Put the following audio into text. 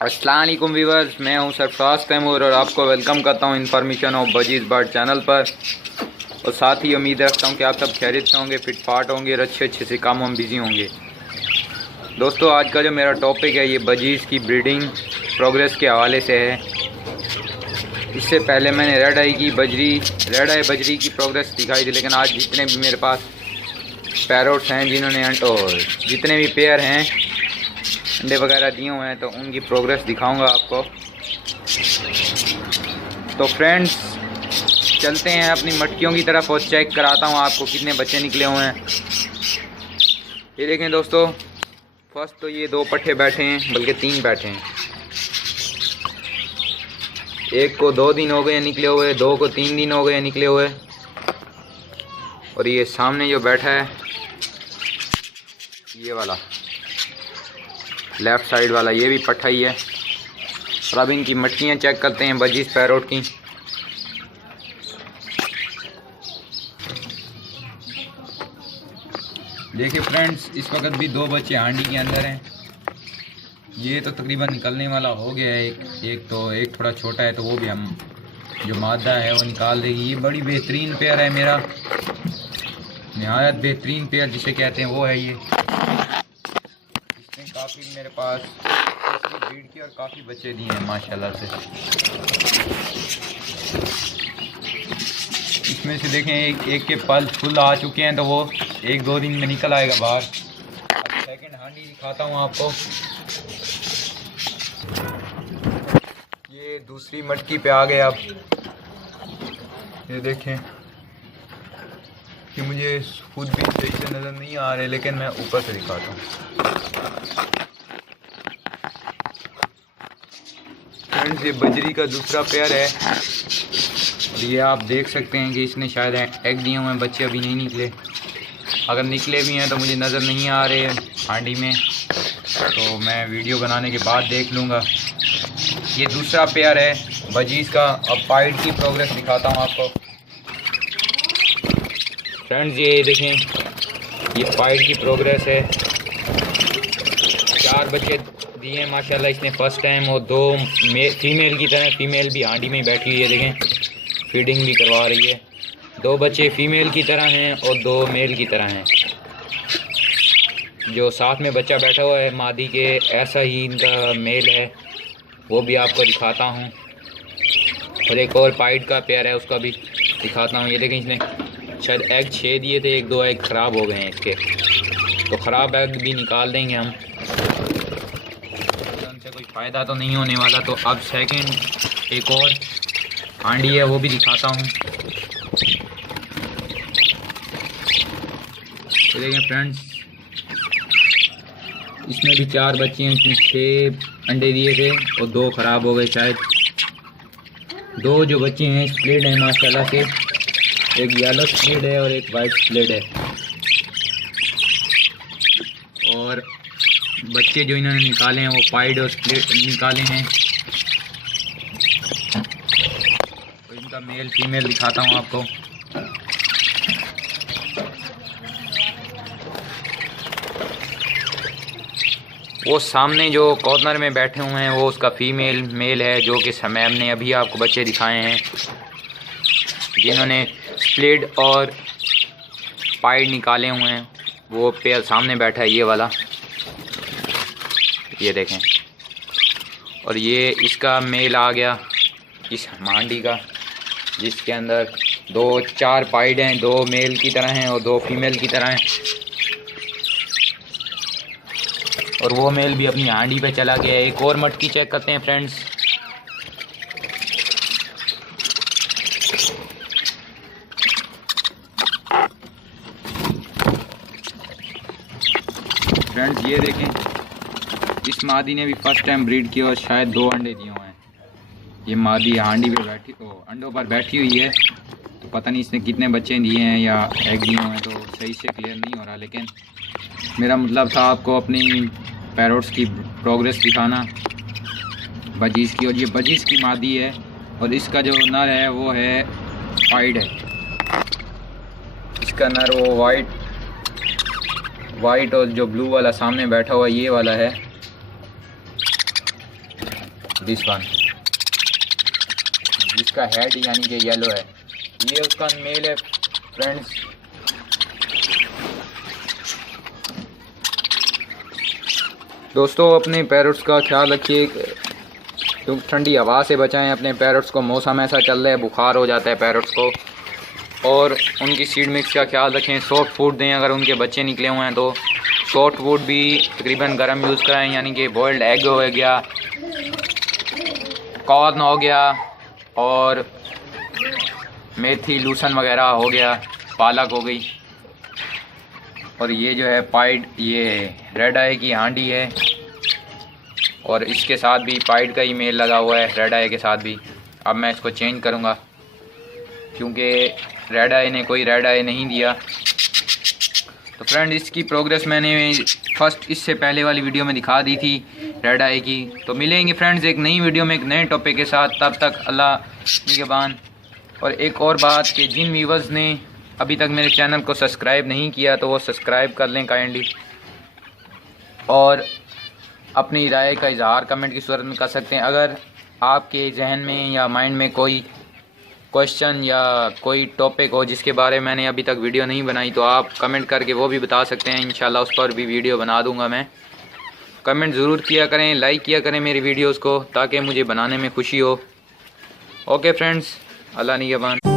अस्सलाम वालेकुम व्यूअर्स, मैं हूं सरफराज तैमूर और आपको वेलकम करता हूं information of budgies bird channel पर। और साथ ही उम्मीद रखता हूं कि आप सब खैरियत से होंगे, फिट फाट होंगे और अच्छे से काम में बिज़ी होंगे। दोस्तों, आज का जो मेरा टॉपिक है ये बजीज़ की ब्रीडिंग प्रोग्रेस के हवाले से है। इससे पहले मैंने रेड आई बजरी की प्रोग्रेस दिखाई थी, लेकिन आज जितने भी मेरे पास पैरोट्स हैं जिन्होंने और जितने भी पेयर हैं अंडे वगैरह दिए हुए हैं तो उनकी प्रोग्रेस दिखाऊंगा आपको। तो फ्रेंड्स, चलते हैं अपनी मटकियों की तरफ और चेक कराता हूं आपको कितने बच्चे निकले हुए हैं। ये देखें दोस्तों, फर्स्ट तो ये 2 पट्ठे बैठे हैं, बल्कि 3 बैठे हैं। एक को 2 दिन हो गए निकले हुए, 2 को 3 दिन हो गए निकले हुए। और ये सामने जो बैठा है ये वाला लेफ़्ट साइड वाला, ये भी पट्ठा ही है। और अब इनकी मटकियाँ चेक करते हैं बजीज़ पैरोट की। देखिए फ्रेंड्स, इस वक्त भी 2 बच्चे हांडी के अंदर हैं। ये तो तकरीबन निकलने वाला हो गया है। एक थोड़ा छोटा है, तो वो भी हम जो मादा है वो निकाल देगी। ये बड़ी बेहतरीन पेयर है मेरा, नहायत बेहतरीन पेयर जिसे कहते हैं वो है ये। इसने काफ़ी मेरे पास ब्रीड की और काफ़ी बच्चे दिए हैं माशाल्लाह से। इसमें से देखें एक के पल फुल आ चुके हैं, तो वो 1-2 दिन में निकल आएगा बाहर। अब सेकंड हांडी दिखाता हूँ आपको। ये दूसरी मटकी पे आ गए। अब ये देखें कि मुझे खुद भी सही से नज़र नहीं आ रहे, लेकिन मैं ऊपर से दिखाता हूँ। फ्रेंड्स, ये बजरी का दूसरा पेयर है। और ये आप देख सकते हैं कि इसने शायद एग दिए हुए हैं, बच्चे अभी नहीं निकले। अगर निकले भी हैं तो मुझे नज़र नहीं आ रहे हांडी में, तो मैं वीडियो बनाने के बाद देख लूँगा। ये दूसरा पेयर है बजीज़ का। अब पाइड की प्रोग्रेस दिखाता हूँ आपको। फ्रेंड्स, ये देखें, ये पाइड की प्रोग्रेस है। 4 बच्चे दिए हैं माशाल्लाह इसने फर्स्ट टाइम। और 2 फीमेल की तरह, फीमेल भी हांडी में बैठी हुई है। देखें, फीडिंग भी करवा रही है। 2 बच्चे फीमेल की तरह हैं और 2 मेल की तरह हैं। जो साथ में बच्चा बैठा हुआ है मादी के, ऐसा ही इनका मेल है, वो भी आपको दिखाता हूँ। और एक और पाइड का पेयर है, उसका भी दिखाता हूँ। ये देखें, इसने शायद एग 6 दिए थे, 1-2 एग ख़राब हो गए हैं इसके, तो ख़राब एग भी निकाल देंगे हम। उनसे कोई फ़ायदा तो नहीं होने वाला। तो अब सेकंड एक और हांडी है, वो भी दिखाता हूँ। तो देखिए फ्रेंड्स, इसमें भी 4 बच्चे हैं। इसमें 6 अंडे दिए थे और 2 ख़राब हो गए शायद। 2 जो बच्चे हैं स्प्लिट हैं माशाल्लाह से। एक येलो स्प्लिट है और एक वाइट स्प्लिट है। और बच्चे जो इन्होंने निकाले हैं वो पाइड और स्प्लिट निकाले हैं। तो इनका मेल फीमेल दिखाता हूँ आपको। वो सामने जो कॉर्नर में बैठे हुए हैं वो उसका फीमेल मेल है, जो कि मैम ने अभी आपको बच्चे दिखाए हैं, जिन्होंने स्प्लिट और पाइड निकाले हुए हैं। वो पेयर सामने बैठा है, ये वाला, ये देखें। और ये इसका मेल आ गया इस हांडी का, जिसके अंदर 4 पाइड हैं, 2 मेल की तरह हैं और 2 फीमेल की तरह हैं। और वो मेल भी अपनी हांडी पे चला गया। एक और मटकी चेक करते हैं फ्रेंड्स। फ्रेंड्स, ये देखें, इस मादी ने भी फर्स्ट टाइम ब्रीड किया और शायद 2 अंडे दिए हुए हैं। ये मादी हांडी पे बैठी, अंडों पर बैठी हुई है, तो पता नहीं इसने कितने बच्चे दिए हैं या एग दिए हुए हैं, तो सही से क्लियर नहीं हो रहा। लेकिन मेरा मतलब था आपको अपनी पैरोट्स की प्रोग्रेस दिखाना बजीज़ की। और ये बजीज़ की मादी है और इसका जो नर है वो है पाइड है। इसका नर वो वाइट और जो ब्लू वाला सामने बैठा हुआ ये वाला है। दिस वन, जिसका हेड यानी कि येलो है, ये उसका मेल है फ्रेंड्स। दोस्तों अपने पैरट्स का ख्याल रखिए, तो ठंडी हवा से बचाएं अपने पैरट्स को। मौसम ऐसा चल रहा है, बुखार हो जाता है पैरट्स को। और उनकी सीड मिक्स का ख्याल रखें, सॉफ्ट फूड दें। अगर उनके बच्चे निकले हुए हैं तो सॉफ्ट फूड भी तकरीबन गर्म यूज़ कराएं, यानी कि बॉइल्ड एग हो गया, कॉर्न हो गया, और मेथी लूसन वगैरह हो गया, पालक हो गई। और ये जो है पाइड, ये रेड आई की हांडी है, और इसके साथ भी पाइड का ही मेल लगा हुआ है रेड आई के साथ भी। अब मैं इसको चेंज करूँगा क्योंकि रेड आई ने कोई रेड आई नहीं दिया। तो फ्रेंड इसकी प्रोग्रेस मैंने फर्स्ट इससे पहले वाली वीडियो में दिखा दी थी रेड आई की। तो मिलेंगे फ्रेंड्स एक नई वीडियो में एक नए टॉपिक के साथ, तब तक अल्लाह निगहबान। और एक और बात कि जिन व्यूवर्स ने अभी तक मेरे चैनल को सब्सक्राइब नहीं किया तो वो सब्सक्राइब कर लें काइंडली, और अपनी राय का इजहार कमेंट की सूरत में कर सकते हैं। अगर आपके जहन में या माइंड में कोई क्वेश्चन या कोई टॉपिक हो जिसके बारे में मैंने अभी तक वीडियो नहीं बनाई, तो आप कमेंट करके वो भी बता सकते हैं। इंशाल्लाह उस पर भी वीडियो बना दूंगा मैं। कमेंट ज़रूर किया करें, लाइक किया करें मेरी वीडियोस को, ताकि मुझे बनाने में खुशी हो। ओके फ्रेंड्स, अल्लाह निगहबान।